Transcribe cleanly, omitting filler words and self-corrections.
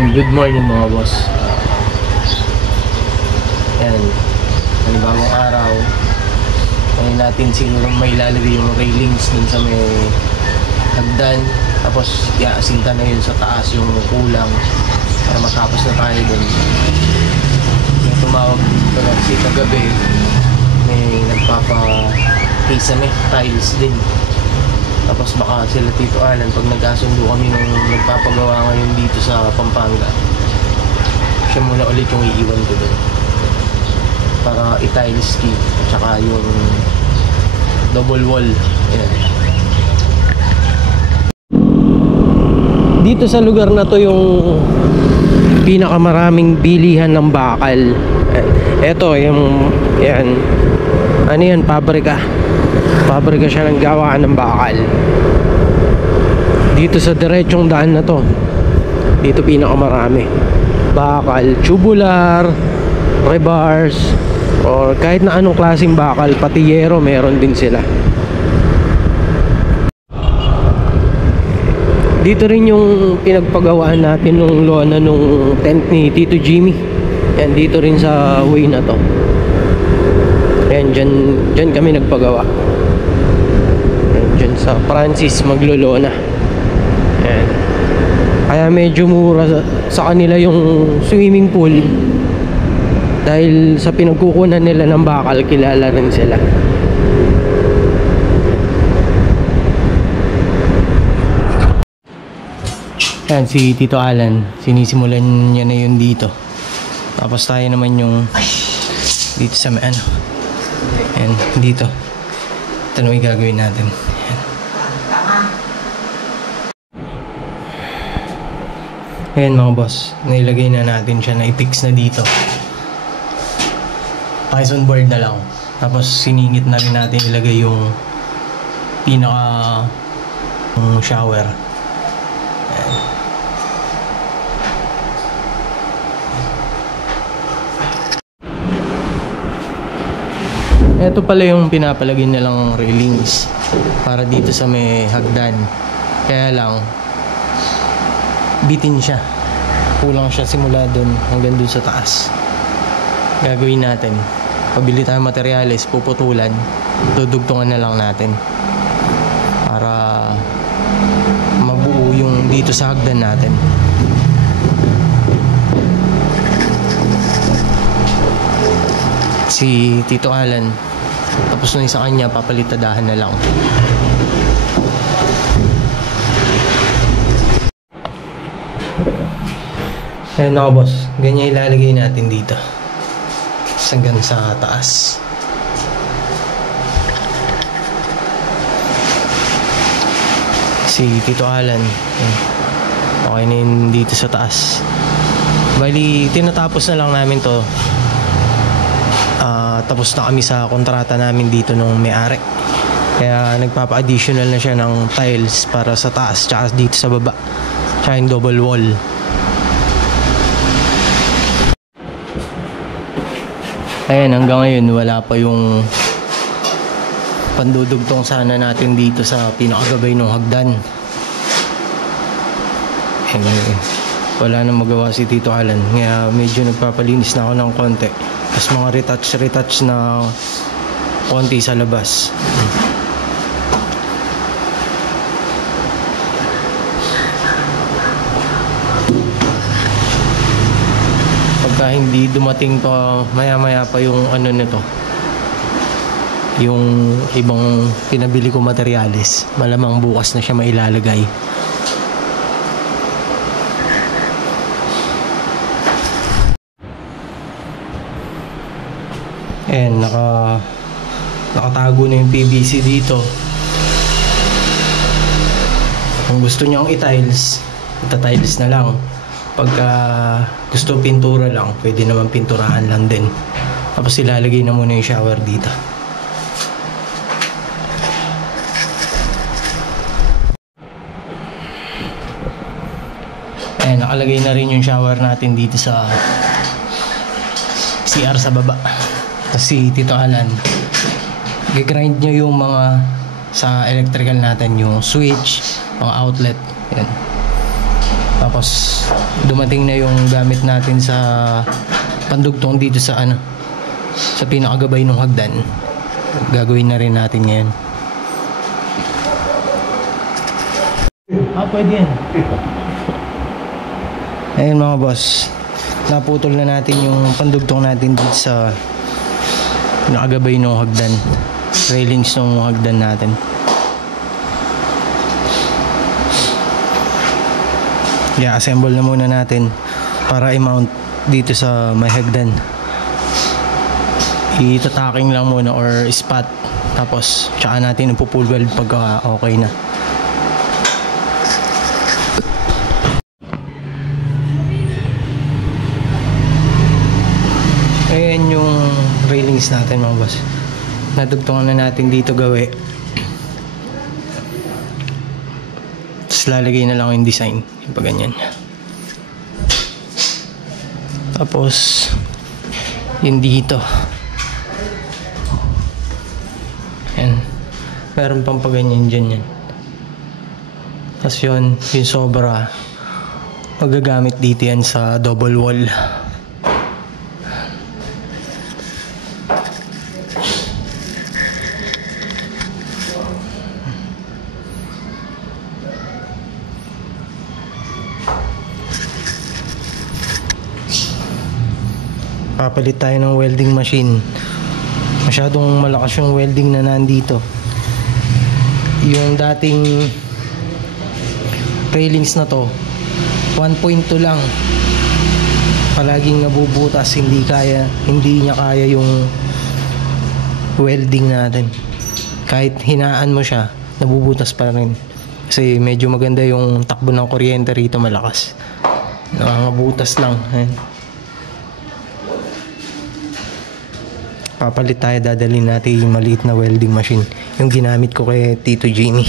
Ayun, good morning mga boss. Ayan, panibagong araw. Ngayon natin siguro may ilalagay yung railings dun sa may hagdan. Tapos iaasinta na yun sa taas yung kulang para matapos na tayo dun. May tumawag ko na kasi kagabi, may nagpapa-kisame, tiles din. Tapos baka sila Tito Alan pag nagkasundo kami nung nagpapagawa ngayon dito sa Pampanga, siya muna ulit yung iiwan ko doon para i-tiles key at saka yung double wall. Ayan. Dito sa lugar na to yung pinakamaraming bilihan ng bakal. Eto yung yan, ano yan, pabrika siya ng gawaan ng bakal. Dito sa diretsong daan na to, dito pinakamarami bakal, tubular, rebars, or kahit na anong klaseng bakal, pati yero meron din sila. Dito rin yung pinagpagawaan natin nung lona nung tent ni Tito Jimmy. Yan, dito rin sa way na to. Yan, dyan kami nagpagawa. Dyan sa Francis Maglolona. Ayan. Kaya medyo mura sa kanila yung swimming pool, dahil sa pinagkukunan nila ng bakal, kilala rin sila. Ayan, si Tito Alan, sinisimulan niya na yun dito. Tapos tayo naman yung dito sa may ano. Ayan, dito. Ito na yung gagawin natin. Ayan mga boss, nailagay na natin siya, na-fix na dito. Python board na lang. Tapos siningit na rin natin ilagay yung pinaka shower. Ayan. Ito pala yung pinapalagay nilang railings para dito sa may hagdan. Kaya lang bitin siya, kulang siya simula dun hanggang dun sa taas. Gagawin natin, pabili tayong materyales, puputulan, dudugtungan na lang natin para mabuo yung dito sa hagdan natin. Si Tito Alan, tapos nung isa kanya, papalitadahan na lang. Ayan na boss, ganyan ilalagay natin dito hanggang sa taas. Si Tito Alan, okay na yun dito sa taas. Bali, tinatapos na lang namin to. Tapos na kami sa kontrata namin dito nung may-ari. Kaya nagpapa-additional na siya ng tiles para sa taas tsaka dito sa baba, tsaka yung double wall. Ayan, hanggang ngayon wala pa yung pandudugtong sana natin dito sa pinakagabay ng hagdan. Ayan, wala nang magawa si Tito Alan, kaya medyo nagpapalinis na ako ng konti. Tapos mga retouch na konti sa labas. Pagka hindi dumating pa maya-maya pa yung ano nito, yung ibang pinabili ko materyales, malamang bukas na siya mailalagay. Ayan, nakatago na yung PVC dito. Kung gusto nyo ang i-tiles, ita-tiles na lang. Pagka gusto pintura lang, pwede naman pinturahan lang din. Tapos ilalagay na muna yung shower dito. Ayan, nakalagay na rin yung shower natin dito sa CR sa baba. Si Tito Alan, gigrind nyo yung mga sa electrical natin, yung switch, mga outlet. Yan. Tapos dumating na yung gamit natin sa pandugtong dito sa sa pinakagabay ng hagdan. Gagawin na rin natin ngayon. Pwede yan. Ayun mga boss, naputol na natin yung pandugtong natin dito sa pinakagabay ng hagdan, railings ng hagdan natin. I-assemble na muna natin para i-mount dito sa may hagdan. Itataking lang muna or spot, tapos tsaka natin ipo-pull weld pagka okay na. Ayan yung railings natin mga boss. Nadugtungan na natin dito gawi. Tapos lalagay na lang yung design. Yung pa ganyan. Tapos yung dito. Ayan. Meron pang pa ganyan dyan yan. Tapos yun, yung sobra, magagamit dito yan sa double wall. Papalit tayo ng welding machine. Masyadong malakas yung welding na nandito. Yung dating railings na to 1.2 lang, palaging nabubutas. Hindi niya kaya yung welding natin. Kahit hinaan mo siya, nabubutas pa rin. Kasi medyo maganda yung takbo ng kuryente rito, malakas. Nangangabutas lang. Ayan. Papalit tayo, dadalhin natin yung maliit na welding machine, yung ginamit ko kay Tito Jimmy.